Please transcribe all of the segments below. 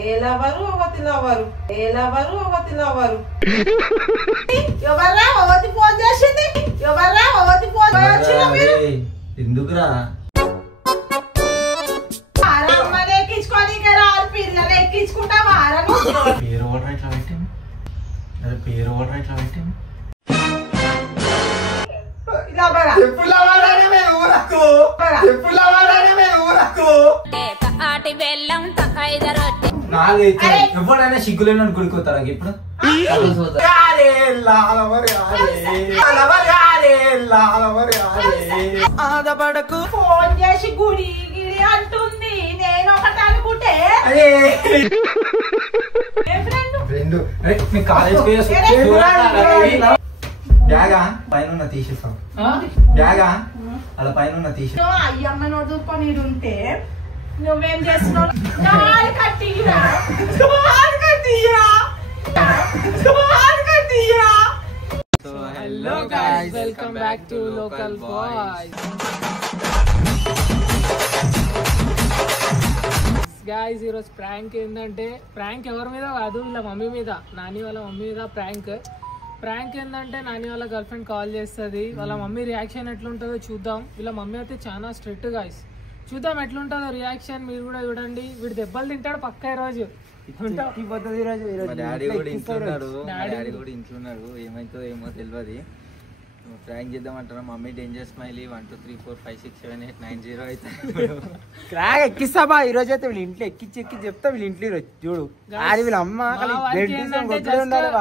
ఏలవరు ఒకటి లవరు ఏలవరు ఒకటి లవరు ఎవర్రా ఒకటి ఫోన్ చేసింది ఎవర్రా ఒకటి ఫోన్ వచ్చినా మీరు ఎందుకురా ఆరమ్మని ఎక్కించుకొని కదా పిల్లలు ఎక్కించుకుంటా వారను పేరు ఓడరా ఇట్లా పెట్టింది అదే పేరు ఓడరా ఇట్లా పెట్టింది ఎప్పుడు లవాలని మేము ఊరకు ఎప్పుడు లవాలని మేము ఊరకు ఎవరైనా సిగ్గులేని కొడుకుతారా ఇప్పుడు ఆదపడకు ఫోన్ చేసి గుడి గిడి అంటుంది నేను ఒకటి అనుకుంటే బ్యాగా పైన తీసేస్తాం బ్యాగా అలా పైన తీసే అయ్యమ్మ నోడుకొని ఉంటే నువ్వేం చేస్తున్నావు Hello guys, welcome back to Local Boys. Guys, ఈ రోజు ప్రాంక్ ఏంటంటే ప్రాంక్ ఎవరి మీద కాదు వీళ్ళ మమ్మీ మీద నాని వాళ్ళ మమ్మీ మీద ప్రాంక్ ఏంటంటే నాని వాళ్ళ గర్ల్ ఫ్రెండ్ కాల్ చేస్తుంది వాళ్ళ మమ్మీ రియాక్షన్ ఎట్లుంటుందో చూద్దాం వీళ్ళ మమ్మీ అయితే చాలా స్ట్రిక్ట్ గాయ్స్ చూద్దాం ఎట్లుంటుందో రియాక్షన్ మీరు కూడా చూడండి వీడు దెబ్బలు తింటాడు పక్క ఈ రోజు డాడీ కూడా ఇంట్లోన్నాడు ఏమైతుందో ఏమో తెలియదు ప్రాంక్ చేద్దామంటారా మమ్మీ డేంజర్ స్మైలీ 1 2 3 4 5 6 7 8 9 0 అయితే క్రాక్ ఎక్కిస్తాబా ఈ రోజు అయితే వీళ్ళ ఇంట్లో ఎక్కిచ్చి చెప్తా వీళ్ళ ఇంట్లో చూడు అది వీళ్ళ అమ్మ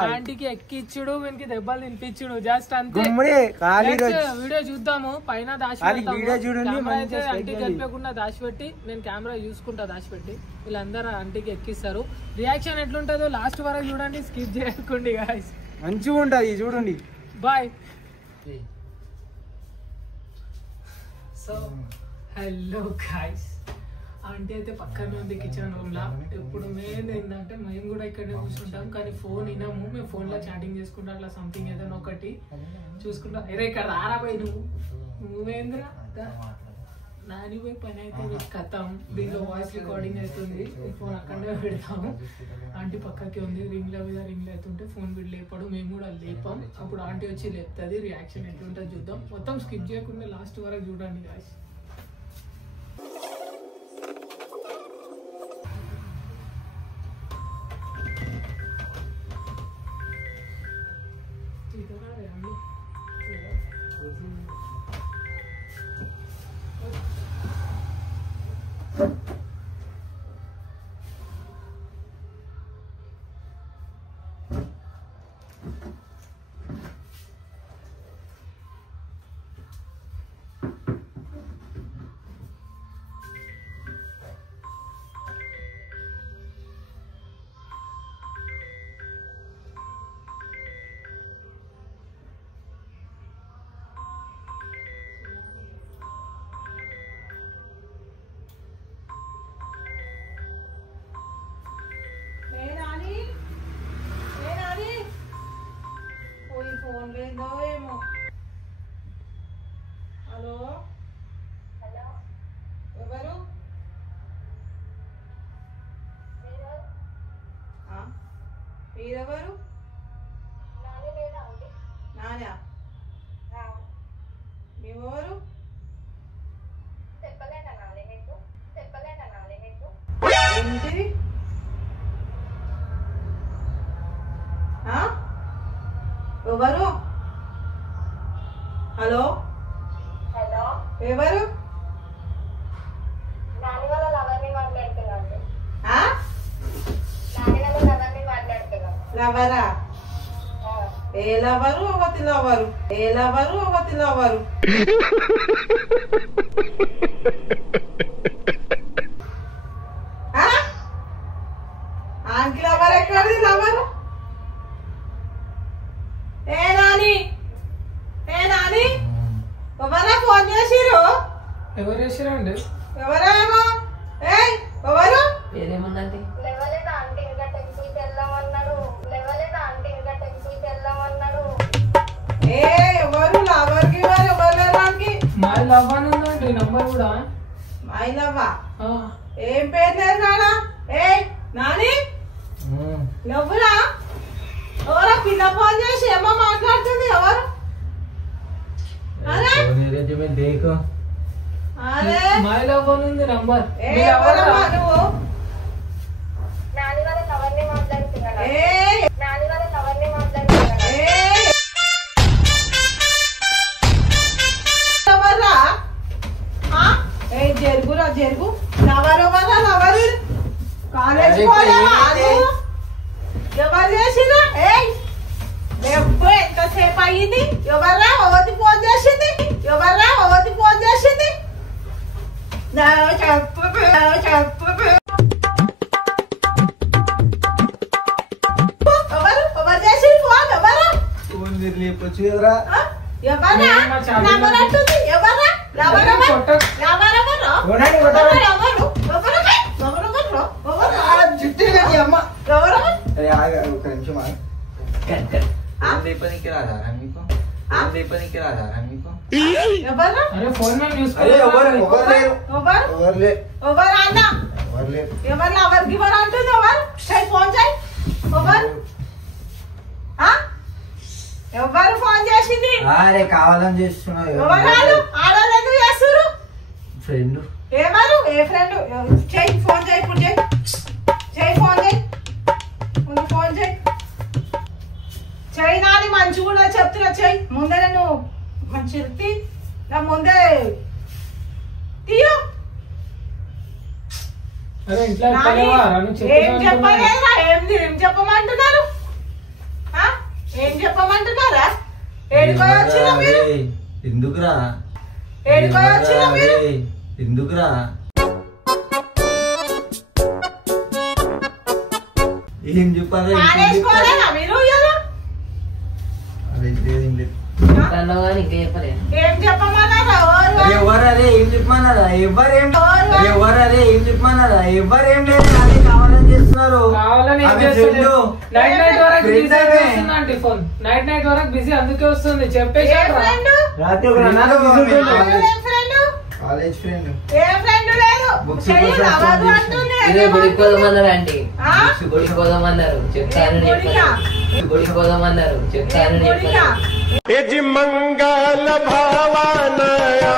ఆంటీకి ఎక్కిచ్చుడు వీనికి దెబ్బలు తినిపించుడు జస్ట్ అంతే వీడియో చూద్దాము పైన ఆంటీ కలిపకుండా దాచిపెట్టి నేను కెమెరా చూసుకుంటా దాచిపెట్టి వీళ్ళందరూ ఆంటీకి ఎక్కిస్తారు రియాక్షన్ ఎట్లుంటుందో లాస్ట్ వరకు చూడండి స్కిప్ చేయకండి గాయ్స్ మంచిగా ఉంటది చూడండి bye so hello guys aunty అయితే పక్కనే ఉంది కిచెన్ రూమ్ లా ఎప్పుడు మెయిన్ ఏంటంటే మేము కూడా ఇక్కడే కూర్చుంటాం కానీ ఫోన్ వినము మేము ఫోన్ లో చాటింగ్ చేసుకుంటాం అట్లా సంథింగ్ ఏదైనా ఒకటి చూసుకుంటాం అరే ఇక్కడ రారాబాయి నువ్వేంద్రా నాని పోయి పని అయితే కథం దీనిలో వాయిస్ రికార్డింగ్ అవుతుంది ఫోన్ అక్కడే పెడతాము ఆంటీ పక్కకి ఉంది రింగ్ మీద రింగ్ అవుతుంటే ఫోన్ వీడు లేపాడు మేము కూడా లేపాం అప్పుడు ఆంటీ వచ్చి లేపుతుంది రియాక్షన్ ఎట్లుంటుంది చూద్దాం మొత్తం స్కిప్ చేయకుండా లాస్ట్ వరకు చూడండి గాయ్స్ ఫోన్ లేదో ఏమో హలో ఎవరు మీరెవరు నానా మేమెవరు ఏంటిది ఎవరు హలో హలో ఎవరు నాని వాళ్ళ లవర్ని మాట్లాడుతున్నాను లవరా ఏ లవరు ఒకటి లవరు ఏ లవరు ఒకటి లవరు ఆంటీ లవర్ ఎక్కడిది లవరు ఏ నాని ఎవరా ఫోన్ చేసిరు ఎవరు చేసిరండి ఎవరేమో ఎవరు ఏదేముందండి లేవలేదా ఆంటీ ఇంకా టెంపుల్కి వెళ్దామన్నాడు ఏ ఎవరు లవర్కి ఎవరు లేదానికి మై లవ్ అని ఉందండి నంబర్ కూడా మై లవ్వా ఏం పేరు లేదు నానా ఏ నాని ఎవరా ఎవరా పిల్ల ఫోన్ చేసి ఏమో మాట్లాడుతుంది ఎవరు అరే దేకో అరే మాయలో ఫోన్ ఉంది నంబర్ ఎవరమ్మా నువ్వు నాని వాళ్ళ కవర్ని మాట్లాడుతున్నాడు ఏ నాని వాళ్ళ కవర్ని మాట్లాడుతున్నాడు ఎవర్రా ఏ జరుగురా జరుగు ఎవరెవరా ఎవరు కాలేజ్ పోలేవా ఎవరు చేసిరా ఎప్పుడు ఎంతసేపు అయ్యింది ఎవర్రా ఓవతి ఫోన్ చేసింది ఎవర్రా ఓవతి ఫోన్ చేసింది చెప్పు ఎవరు ఎవరు చేసింది ఫోన్ ఎవరు ఫోన్ మీరు లేపొచ్చు కదరా ఎవర్రా నంబర్ అంటుంది ఎవర్రా ఒక నిమిషం లేపనికి రాదారా మీకు లేపనికి రాదారా మీకు అరే ఫోన్ మేము యూస్ ఎవరికి ఎవరు అంటుంది ఎవరు ఫోన్ చేయి ఎవరు ఫోన్ చేసింది అరే కావాలని చేస్తున్నా ఎవరు ఆడవాళ్ళు ఎందుకు చేస్తారు ఫ్రెండ్ ఏమరు ఏ ఫ్రెండ్ చెయ్యి ఫోన్ చేయి ఇప్పుడు చెయ్యి ఫోన్ చేయి ముందు ఫోన్ చేయి చెయ్యి నాని మంచి కూడా చెప్తున్నా చెయ్యి ముందే నేను మంచి నా ముందే తీయో అరే ఇంట్లో ఏం చెప్పలేదా ఏం చెప్పమంటున్నారు ఏం చెప్పమంటున్నారా ఏడుకోయి వచ్చినా మీరు ఎందుకురా ఏడుకోయి వచ్చినా మీరు ఎందుకురా ఏం చెప్పాలి మానేసుకోలేదా మీరు ఏం చెప్పమన్నారా ఎవరదే ఏం చెప్పమన్నారా ఎవరదే ఏం చెప్పమన్నారా ఎవరేం లేదు అదే కావాలని చేస్తున్నారు నైట్ వరకు బిజీ అందుకే వస్తుంది చెప్పేసి కాలేజ్ ఫ్రెండ్ ఏ ఫ్రెండ్ లేదు గుడికి పోదామన్నారు ఆంటీ గుడికి పోదామన్నారు చెప్తాను గుడికి పోదామన్నారు చెప్తాను మంగళ భావనయా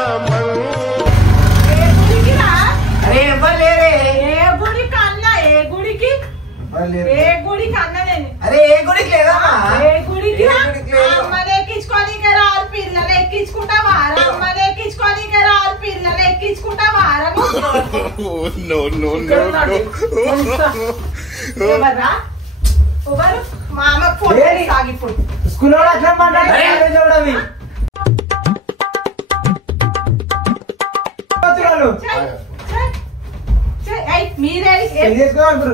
అరే ఎవరు లేరే ఏ గుడికి అన్న ఏ గుడికి అన్న నేను అరే ఏ గుడికి లేదా ఏ గుడికి అమ్మని ఎక్కించుకోనికి రారు పిల్లలు ఎక్కించుకుంటావా అమ్మని ఎక్కించుకోనికి రారు పిల్లలు ఎక్కించుకుంటావా ఎవర్రా ఎవరు మా అమ్మ ఫోన్ సాగిప్పుడు స్కూల్లో అట్లా మాట్లాడారు మీరే ఎవరు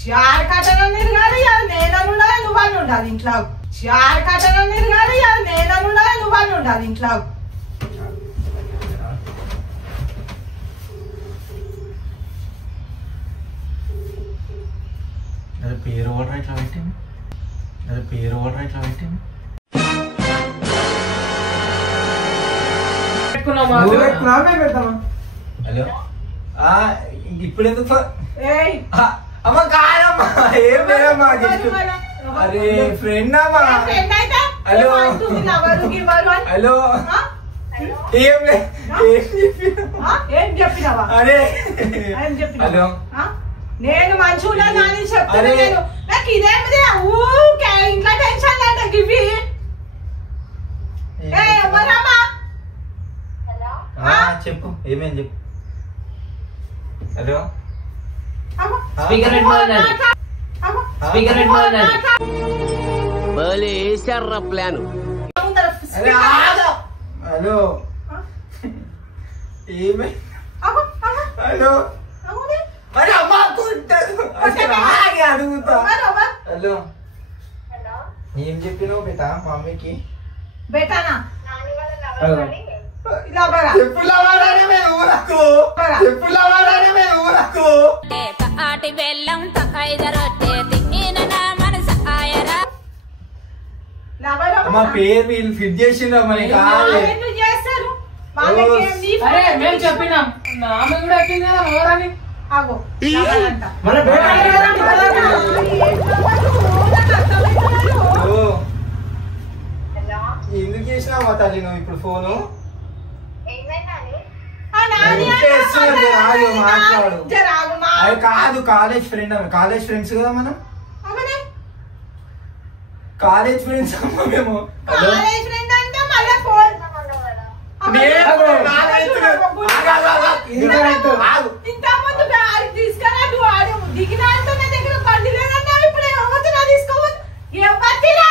చార్ కట్టడం తిరగాలి అది నేనని ఉండాలి నువ్వని ఉండాలి ఇంట్లో చార్ కట్టడం తిరగాలి అది నేనని ఉండాలి నువ్వని ఉండాలి ఇంట్లో అదే పేరు ఓడరా ఇట్లా పెట్టింది హలో ఇప్పుడు ఎందుకు అమ్మ కాదమ్మా ఏం లేదమ్మా అరే ఫ్రెండ్ అమ్మా హలో హలో ఏం ఏం చెప్పినావా అరే ఏం చెప్పినావా హలో నేను మంచిగా కానీ చెప్తాను నేను నాకు ఇదేమిది ఊకే ఇంట్లో టెన్షన్ అంటే గివి ఎవరమ్మా చెప్పు ఏమేం చెప్పు హలో స్పీకర్ ప్లాన్ హలో ఏమే హలో అరే అమ్మ అడుగుతా హలో ఏం చెప్పినావు బేటా మమ్మీకి బేటానా ఆటి బెల్లం ఐదరొట్టే తిన్న మనసు ఆయరా లవరమ్మ మా పేరు వీళ్ళు ఫిట్ చేసిండ్రు మరి కాదు ఎందుకు చేస్తారు వాళ్ళకి ఏం నీ అరే మేము చెప్పినాం ఆమె కూడా ఎక్కింది కదా ఎవరని ఆగో కావాలంట. మన ఎందుకు చేసినావా తల్లి నువ్వు ఇప్పుడు ఫోను ఆ నాని మాట్లాడు జర ఆగు మా అది కాదు కాలేజ్ ఫ్రెండ్స్ కదా మనం అవునే కాలేజ్ ఫ్రెండ్స్ అమ్మా మేము కాలేజ్ ఫ్రెండ్ అంటే మళ్ళీ ఫోన్ ఇంతకుముందు బ్యాగ్ తీసుకురా దిగిన అంటే నా దగ్గర బండి లేదన్నా ఇప్పుడు ఏమవుతున్నా తీసుకోవద్దు ఏం పట్టిరా